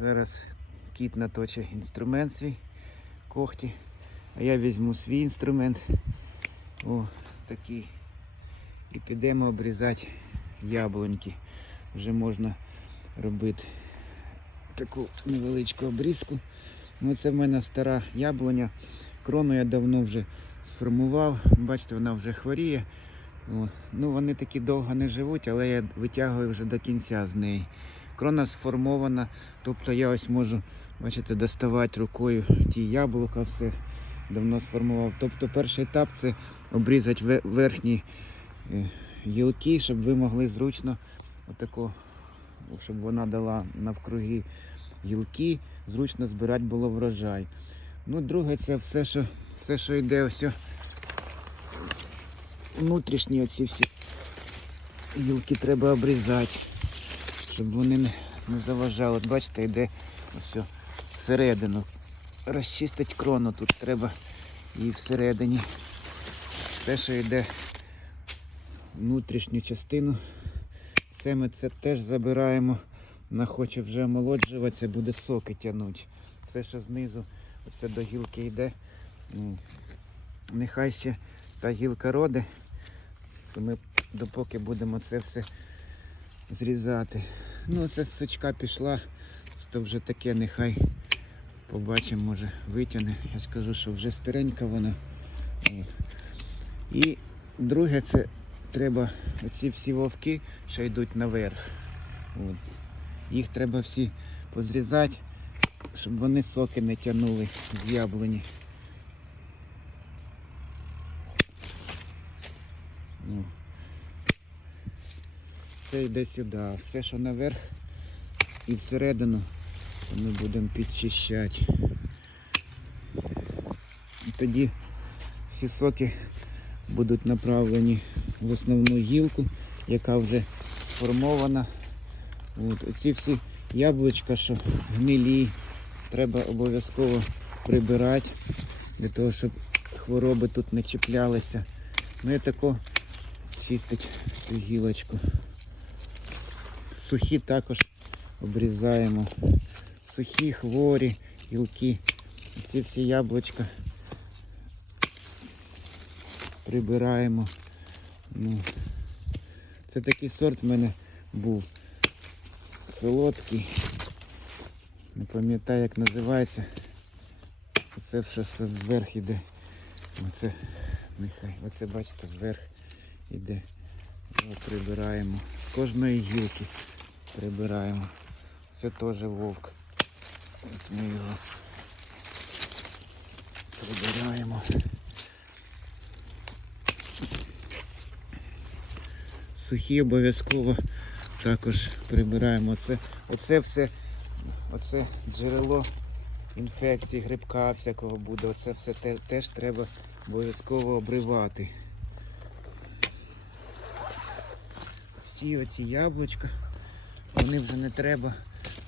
Зараз кіт наточить інструмент свій когті. А я візьму свій інструмент. О, такий. І підемо обрізати яблуньки. Вже можна робити таку невеличку обрізку. Ну, це в мене стара яблуня. Крону я давно вже сформував. Бачите, вона вже хворіє. О, ну, вони такі довго не живуть, але я витягую вже до кінця з неї. Крона сформована, тобто я ось можу, бачите, доставати рукою ті яблука, все давно сформував. Тобто перший етап це обрізати верхні е, гілки, щоб ви могли зручно отако, щоб вона дала навкруги гілки, зручно збирати було врожай. Ну, друге, це все, що, все, що йде ось внутрішні оці всі гілки треба обрізати, щоб вони не, заважали. От бачите, йде ось всередину. Розчистити крону тут треба і всередині. Те, що йде внутрішню частину, це ми це теж забираємо. Вона хоче вже омолоджуватися, буде соки тягнути. Все, що знизу, оце до гілки йде. Ну, нехай ще та гілка роде, то ми допоки будемо це все зрізати. Ну, це сучка пішла, то вже таке нехай побачимо, може витягне. Я скажу, що вже старенька вона. От. І друге, це треба оці всі вовки, що йдуть наверх. От. Їх треба всі позрізати, щоб вони соки не тягнули з яблуні. Ну. Це йде сюди. Все, що наверх і всередину, то ми будемо підчищати. І тоді всі соки будуть направлені в основну гілку, яка вже сформована. От, оці всі яблучка, що гнилі, треба обов'язково прибирати, для того, щоб хвороби тут не чіплялися. Ну і тако чистить всю гілочку. Сухі також обрізаємо. Сухі, хворі, гілки. Ці всі яблучка прибираємо. Ну, це такий сорт в мене був солодкий. Не пам'ятаю як називається. Оце все вверх іде. Оце нехай. Оце бачите вверх іде. Його прибираємо. З кожної гілки прибираємо. Це теж вовк. От ми його прибираємо. Сухі обов'язково також прибираємо. Оце, оце все, оце джерело інфекції, грибка всякого буде. Оце все теж треба обов'язково обривати. Всі оці яблучка, вони вже не треба,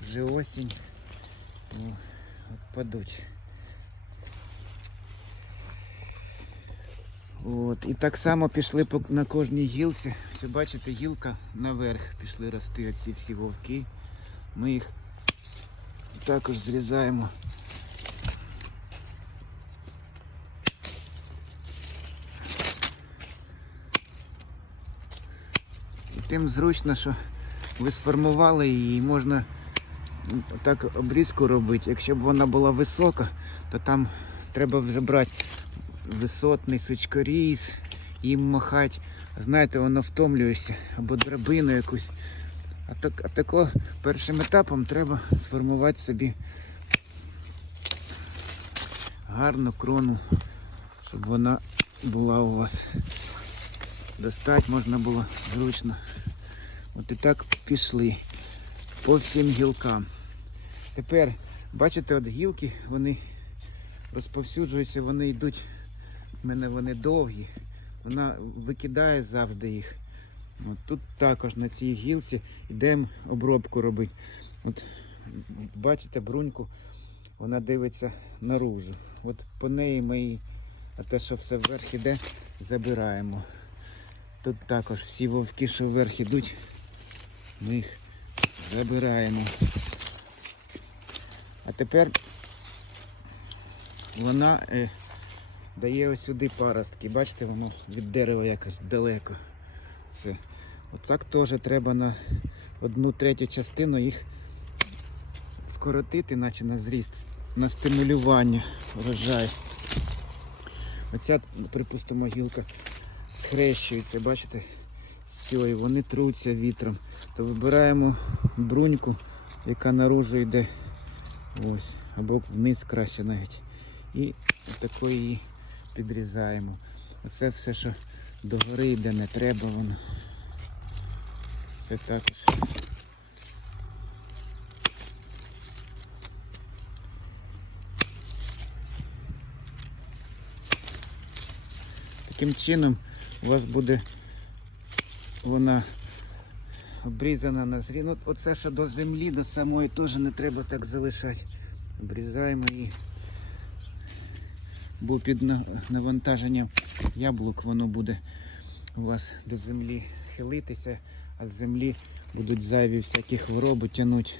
вже осінь. Ну, падуть. От, і так само пішли на кожній гілці. Все бачите, гілка наверх пішли рости оці всі вовки. Ми їх також зрізаємо. Тим зручно, що ви сформували її можна так обрізку робити. Якщо б вона була висока, то там треба вже брати висотний сучкоріз, їм махати. Знаєте, воно втомлюєшся або драбину якусь. А так, а тако першим етапом треба сформувати собі гарну крону, щоб вона була у вас. Достати можна було зручно. От і так пішли по всім гілкам. Тепер, бачите, от гілки, вони розповсюджуються, вони йдуть, в мене вони довгі, вона викидає завжди їх. От тут також на цій гілці йдемо обробку робити. От бачите бруньку, вона дивиться наружу. От по неї ми її, а те, що все вверх іде, забираємо. Тут також всі вовки, що вверх ідуть, ми їх забираємо. А тепер вона е, дає ось сюди паростки. Бачите, воно від дерева якось далеко. Все. Отак теж треба на одну третю частину їх вкоротити, наче на зріст, на стимулювання врожаю. Оця, припустимо, гілка схрещується, бачите? Все, і вони труться вітром. То вибираємо бруньку, яка наружу йде. Ось, або вниз краще навіть. І отако її підрізаємо. Оце все, що догори йде, не треба воно. Це також. Таким чином у вас буде вона обрізана на зрі. Ну, оце що до землі, до самої теж не треба так залишати. Обрізаємо її. Бо під навантаженням яблук воно буде у вас до землі хилитися, а з землі будуть зайві всякі хвороби тягнути.